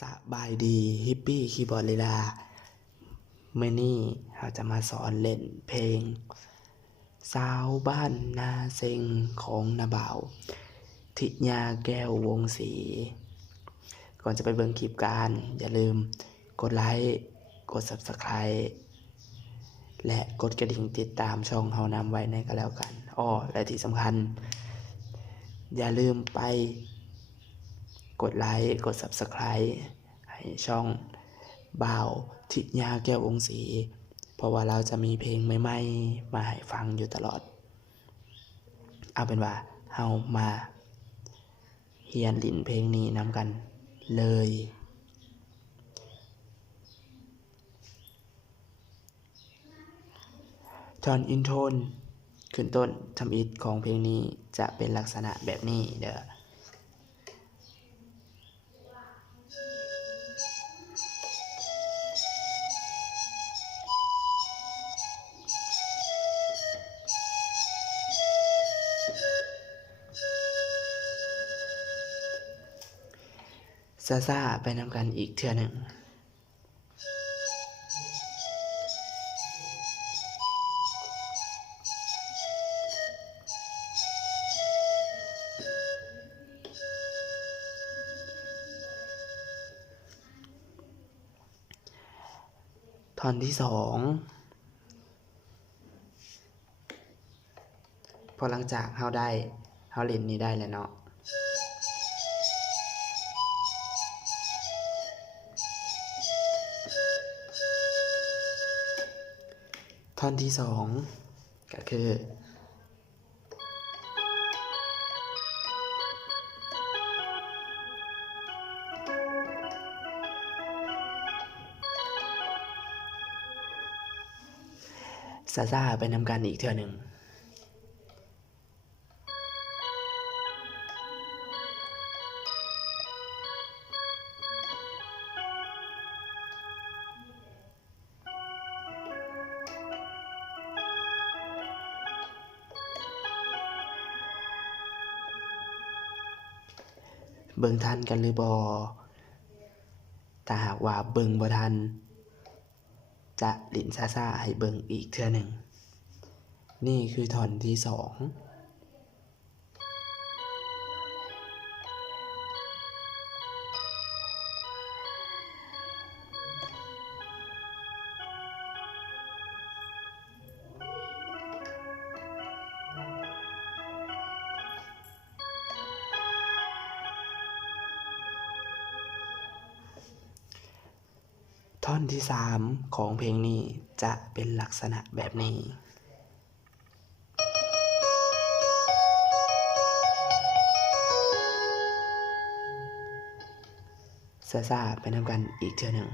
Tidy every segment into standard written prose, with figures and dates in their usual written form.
สบายดีฮิปปี้คีย์บอร์ดลีลาเมื่อนี้เราจะมาสอนเล่นเพลงสาวบ้านนาเซ็งของนาบ่าวทิยาแก้ววงศรีก่อนจะไปเบิ่งคลิปกันอย่าลืมกดไลค์กด Subscribe และกดกระดิ่งติดตามช่องเฮานำไว้ในก็แล้วกันและที่สำคัญอย่าลืมไปกดไลค์กด Subscribe ให้ช่องบ่าวทิยาแก้ววงศรีเพราะว่าเราจะมีเพลงใหม่ๆมาให้ฟังอยู่ตลอดเอาเป็นว่าเฮามาเรียนลิ้นเพลงนี้นำกันเลยท่อนอินโทรขึ้นต้นทำอิฐของเพลงนี้จะเป็นลักษณะแบบนี้เด้อซ่าๆไปนำกันอีกเทื่อหนึ่งท่อนที่สองพอหลังจากเฮาเล่นนี้ได้แล้วเนาะท่อนที่สองก็คือซ่าๆไปนำกันอีกเทื่อหนึ่งเบิ่งทันกันหรือบ่ถ้าหากว่าเบิ่งบ่ทันจะเล่นซ่าๆให้เบิ่งอีกเทื่อหนึ่งนี่คือท่อนที่สองท่อนที่สามของเพลงนี้จะเป็นลักษณะแบบนี้ซ่าๆไปนำกันอีกเทื่อหนึ่ง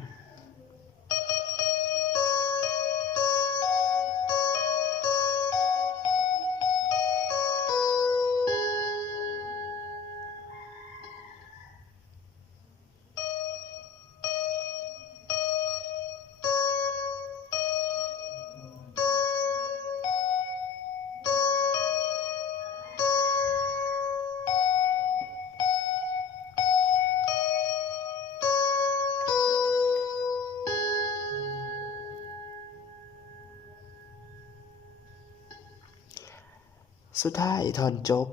สุดท้ายท่อนจบ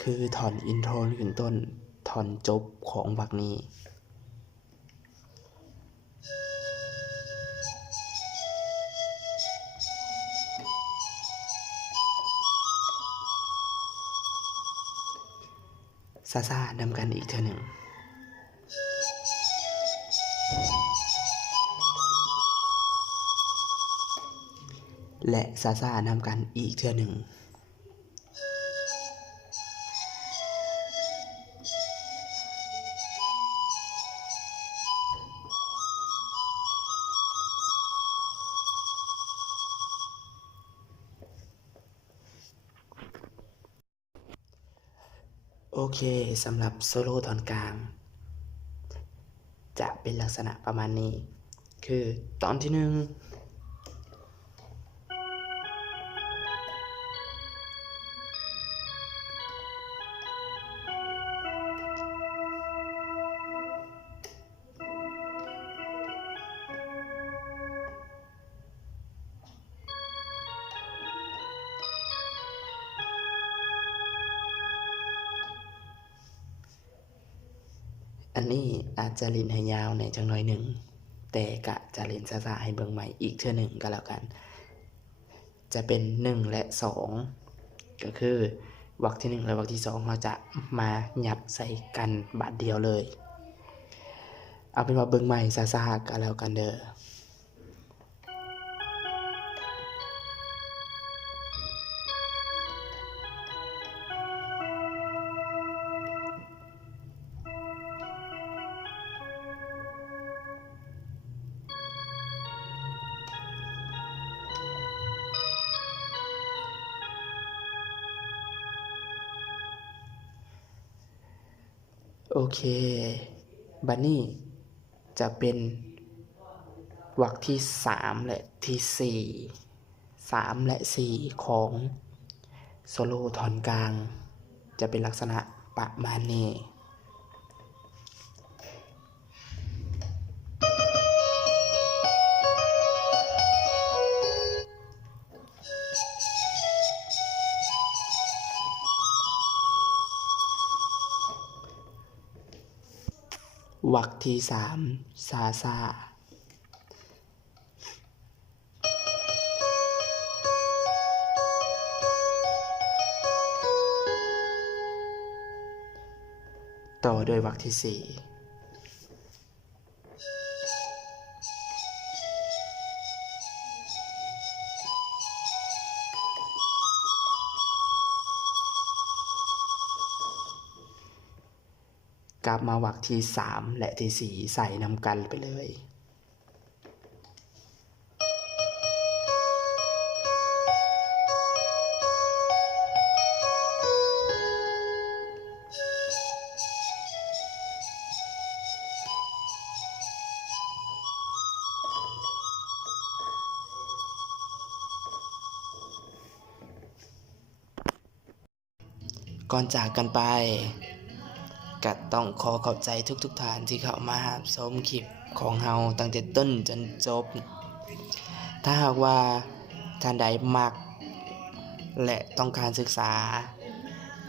คือท่อนอินโทรขึ้นต้นท่อนจบของวรรคนี้ซ่าๆนำกันอีกเทื่อหนึ่งและซ่าๆนำกันอีกเทื่อหนึ่งโอเคสำหรับโซโล่ท่อนกลางจะเป็นลักษณะประมาณนี้คือตอนที่หนึ่ง อันนี้อาจจะเล่นให้ยาวในจังหน่อยหนึ่งแต่กะจะเล่นช้าๆให้เบิ่งใหม่อีกเทื่อหนึ่งก็แล้วกันจะเป็น1และ2ก็คือวรรคที่1และวรรคที่2เราจะมายัดใส่กันบาทเดียวเลยเอาเป็นว่าเบิ่งใหม่ช้าๆก็แล้วกันเด้อโอเคบัดนี้จะเป็นวรรคที่3และที่4 3และ4ของโซโล่ท่อนกลางจะเป็นลักษณะประมาณนี้วรรคที่3ซาซาต่อด้วยวรรคที่4กลับมาวรรคที่3และที่4ใส่นำกันไปเลยก่อนจากกันไปก็ต้องขอขอบใจทุกท่านที่เข้ามารับชมคลิปของเราตั้งแต่ต้นจนจบถ้าหากว่าท่านใดมักและต้องการศึกษา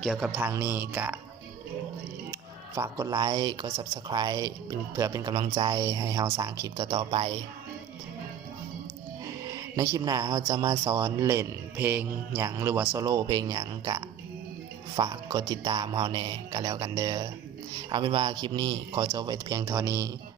เกี่ยวกับทางนี้ก็ฝากกดไลค์กด Subscribe เพื่อเป็นกำลังใจให้เราสร้างคลิปต่อๆไปในคลิปหน้าเราจะมาสอนเล่นเพลงหยังหรือว่าโซโล่เพลงหยังก็ฝากกดติดตามเราแน่ก็แล้วกันเด้อเอาเป็นว่าคลิปนี้ขอจบไว้เพียงเท่านี้